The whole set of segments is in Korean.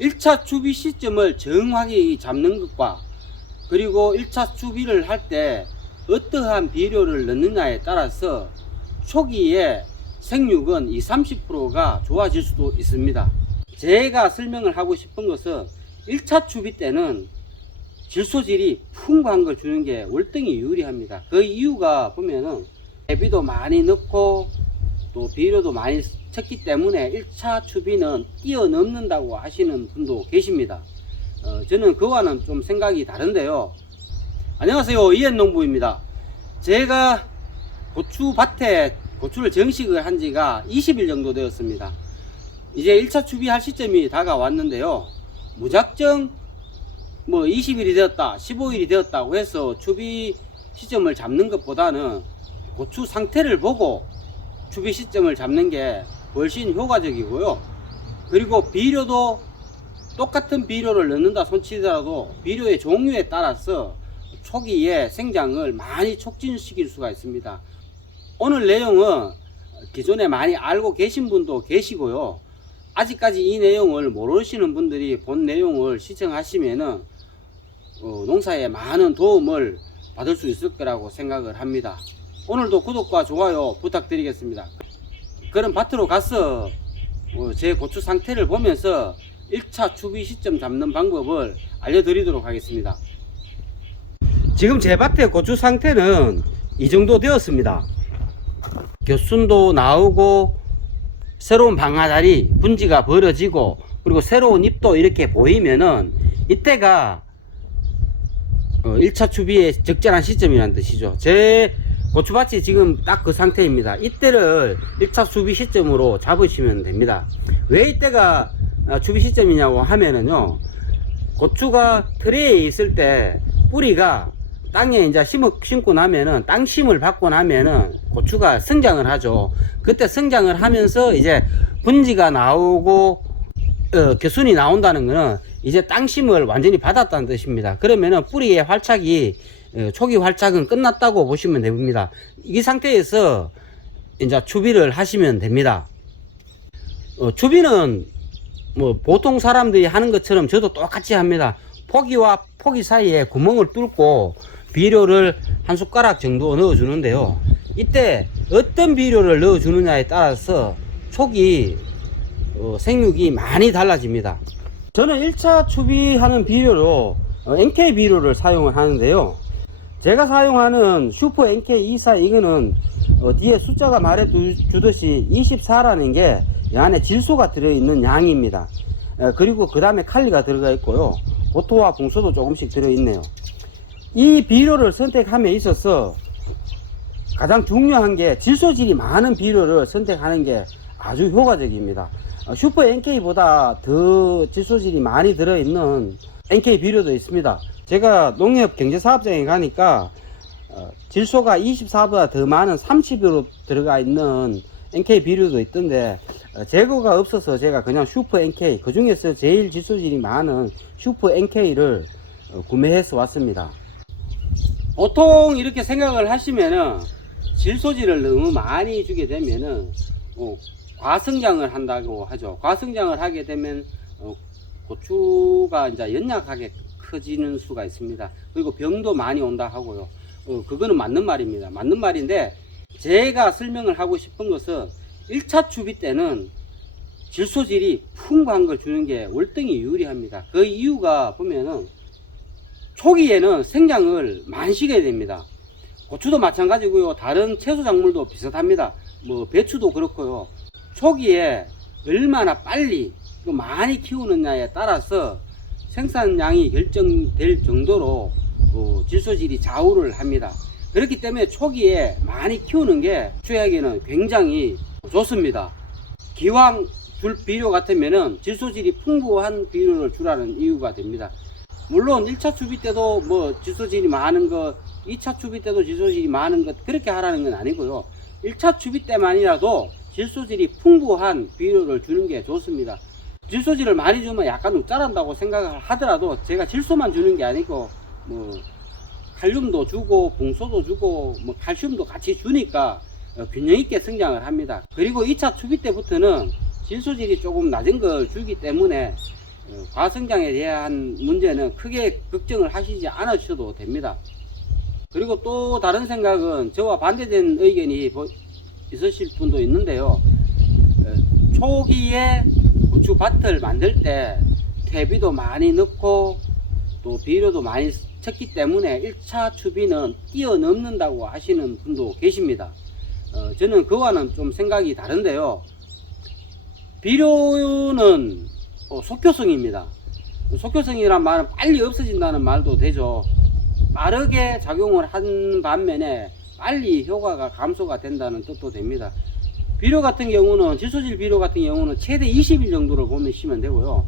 1차 추비 시점을 정확히 잡는 것과 그리고 1차 추비를 할 때 어떠한 비료를 넣느냐에 따라서 초기에 생육은 20~30%가 좋아질 수도 있습니다. 제가 설명을 하고 싶은 것은 1차 추비 때는 질소질이 풍부한 걸 주는 게 월등히 유리합니다. 그 이유가 보면은 대비도 많이 넣고 또 비료도 많이 쳤기 때문에 1차 추비는 뛰어넘는다고 하시는 분도 계십니다. 저는 그와는 좀 생각이 다른데요. 안녕하세요, 이현농부입니다. 제가 고추밭에 고추를 정식을 한 지가 20일 정도 되었습니다. 이제 1차 추비할 시점이 다가왔는데요. 무작정 뭐 20일이 되었다 15일이 되었다고 해서 추비 시점을 잡는 것보다는 고추 상태를 보고 추비 시점을 잡는 게 훨씬 효과적이고요. 그리고 비료도 똑같은 비료를 넣는다 손치더라도 비료의 종류에 따라서 초기에 생장을 많이 촉진시킬 수가 있습니다. 오늘 내용은 기존에 많이 알고 계신 분도 계시고요. 아직까지 이 내용을 모르시는 분들이 본 내용을 시청하시면은 농사에 많은 도움을 받을 수 있을 거라고 생각을 합니다. 오늘도 구독과 좋아요 부탁드리겠습니다. 그럼 밭으로 가서 제 고추 상태를 보면서 1차 추비 시점 잡는 방법을 알려드리도록 하겠습니다. 지금 제 밭의 고추 상태는 이 정도 되었습니다. 겨순도 나오고 새로운 방아다리 분지가 벌어지고 그리고 새로운 잎도 이렇게 보이면은 이때가 1차 추비의 적절한 시점이라는 뜻이죠. 제 고추밭이 지금 딱 그 상태입니다. 이때를 1차 추비 시점으로 잡으시면 됩니다. 왜 이때가 추비 시점이냐고 하면은요, 고추가 트레이에 있을 때 뿌리가 땅에 이제 심고 나면은 땅심을 받고 나면은 고추가 성장을 하죠. 그때 성장을 하면서 이제 분지가 나오고 겨순이 나온다는 거는 이제 땅심을 완전히 받았다는 뜻입니다. 그러면은 뿌리의 활착이 초기 활착은 끝났다고 보시면 됩니다. 이 상태에서 이제 추비를 하시면 됩니다. 추비는 뭐 보통 사람들이 하는 것처럼 저도 똑같이 합니다. 포기와 포기 사이에 구멍을 뚫고 비료를 한 숟가락 정도 넣어 주는데요. 이때 어떤 비료를 넣어 주느냐에 따라서 초기 생육이 많이 달라집니다. 저는 1차 추비하는 비료로 NK 비료를 사용을 하는데요. 제가 사용하는 슈퍼 NK 24 이거는 뒤에 숫자가 말해 주듯이 24라는 게 이 안에 질소가 들어있는 양입니다. 그리고 그 다음에 칼리가 들어가 있고요. 보토와 붕소도 조금씩 들어있네요. 이 비료를 선택함에 있어서 가장 중요한 게 질소질이 많은 비료를 선택하는 게 아주 효과적입니다. 슈퍼 NK보다 더 질소질이 많이 들어있는 NK 비료도 있습니다. 제가 농협 경제사업장에 가니까 질소가 24보다 더 많은 30으로 들어가 있는 NK 비료도 있던데 재고가 없어서 제가 그냥 슈퍼 NK, 그 중에서 제일 질소질이 많은 슈퍼 NK를 구매해서 왔습니다. 보통 이렇게 생각을 하시면은 질소질을 너무 많이 주게 되면은 과성장을 한다고 하죠. 과성장을 하게 되면 고추가 이제 연약하게 커지는 수가 있습니다. 그리고 병도 많이 온다 하고요. 그거는 맞는 말입니다. 맞는 말인데 제가 설명을 하고 싶은 것은 1차 추비 때는 질소질이 풍부한 걸 주는 게 월등히 유리합니다. 그 이유가 보면은 초기에는 생장을 많이 시켜야 됩니다. 고추도 마찬가지고요. 다른 채소 작물도 비슷합니다. 뭐 배추도 그렇고요. 초기에 얼마나 빨리 많이 키우느냐에 따라서 생산량이 결정될 정도로 질소질이 좌우를 합니다. 그렇기 때문에 초기에 많이 키우는 게 고추에게는 굉장히 좋습니다. 기왕 줄 비료 같으면은 질소질이 풍부한 비료를 주라는 이유가 됩니다. 물론 1차 추비 때도 뭐 질소질이 많은 것, 2차 추비 때도 질소질이 많은 것 그렇게 하라는 건 아니고요. 1차 추비 때만이라도 질소질이 풍부한 비료를 주는 게 좋습니다. 질소질을 많이 주면 약간 욱자란다고 생각을 하더라도 제가 질소만 주는 게 아니고 뭐 칼륨도 주고 붕소도 주고 뭐 칼슘도 같이 주니까 균형 있게 성장을 합니다. 그리고 2차 추비 때부터는 질소질이 조금 낮은 걸 주기 때문에 과성장에 대한 문제는 크게 걱정을 하시지 않으셔도 됩니다. 그리고 또 다른 생각은 저와 반대된 의견이 있으실 분도 있는데요. 초기에 고추밭을 만들 때 퇴비도 많이 넣고 또 비료도 많이 쳤기 때문에 1차 추비는 뛰어넘는다고 하시는 분도 계십니다. 저는 그와는 좀 생각이 다른데요. 비료는 속효성입니다. 속효성이란 말은 빨리 없어진다는 말도 되죠. 빠르게 작용을 한 반면에 빨리 효과가 감소가 된다는 뜻도 됩니다. 비료 같은 경우는 질소질 비료 같은 경우는 최대 20일 정도를 보시면 되고요.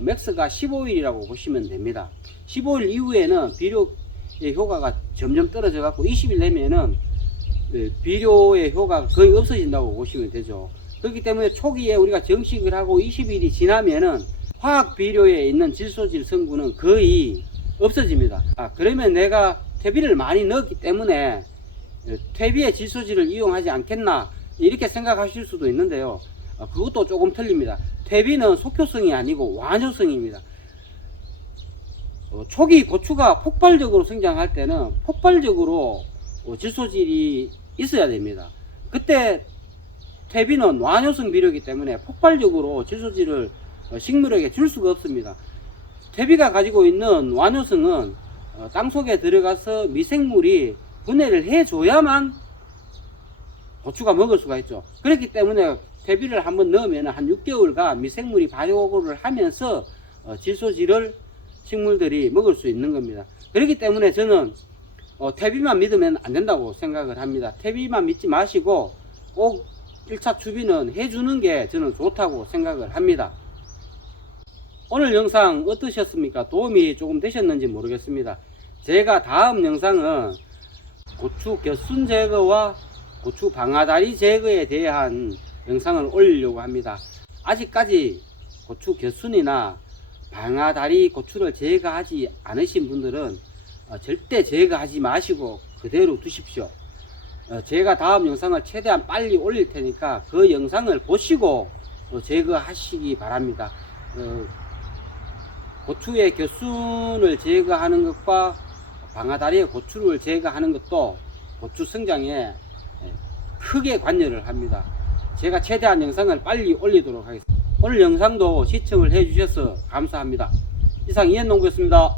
맥스가 15일이라고 보시면 됩니다. 15일 이후에는 비료의 효과가 점점 떨어져 갖고 20일 되면은 비료의 효과가 거의 없어진다고 보시면 되죠. 그렇기 때문에 초기에 우리가 정식을 하고 20일이 지나면은 화학 비료에 있는 질소질 성분은 거의 없어집니다. 그러면 내가 퇴비를 많이 넣었기 때문에 퇴비의 질소질을 이용하지 않겠나 이렇게 생각하실 수도 있는데요. 그것도 조금 틀립니다. 퇴비는 속효성이 아니고 완효성입니다. 초기 고추가 폭발적으로 성장할 때는 폭발적으로 질소질이 있어야 됩니다. 그때 퇴비는 완효성 비료이기 때문에 폭발적으로 질소질을 식물에게 줄 수가 없습니다. 퇴비가 가지고 있는 완효성은 땅속에 들어가서 미생물이 분해를 해줘야만 고추가 먹을 수가 있죠. 그렇기 때문에 퇴비를 한번 넣으면 한 6개월간 미생물이 발효를 하면서 질소질을 식물들이 먹을 수 있는 겁니다. 그렇기 때문에 저는 퇴비만 믿으면 안 된다고 생각을 합니다. 퇴비만 믿지 마시고 꼭 1차 추비는 해주는 게 저는 좋다고 생각을 합니다. 오늘 영상 어떠셨습니까? 도움이 조금 되셨는지 모르겠습니다. 제가 다음 영상은 고추 곁순 제거와 고추 방아다리 제거에 대한 영상을 올리려고 합니다. 아직까지 고추 곁순이나 방아다리 고추를 제거하지 않으신 분들은 절대 제거하지 마시고 그대로 두십시오. 제가 다음 영상을 최대한 빨리 올릴 테니까 그 영상을 보시고 제거하시기 바랍니다. 고추의 곁순을 제거하는 것과 방아다리의 고추를 제거하는 것도 고추 성장에 크게 관여를 합니다. 제가 최대한 영상을 빨리 올리도록 하겠습니다. 오늘 영상도 시청을 해주셔서 감사합니다. 이상 이현농부였습니다.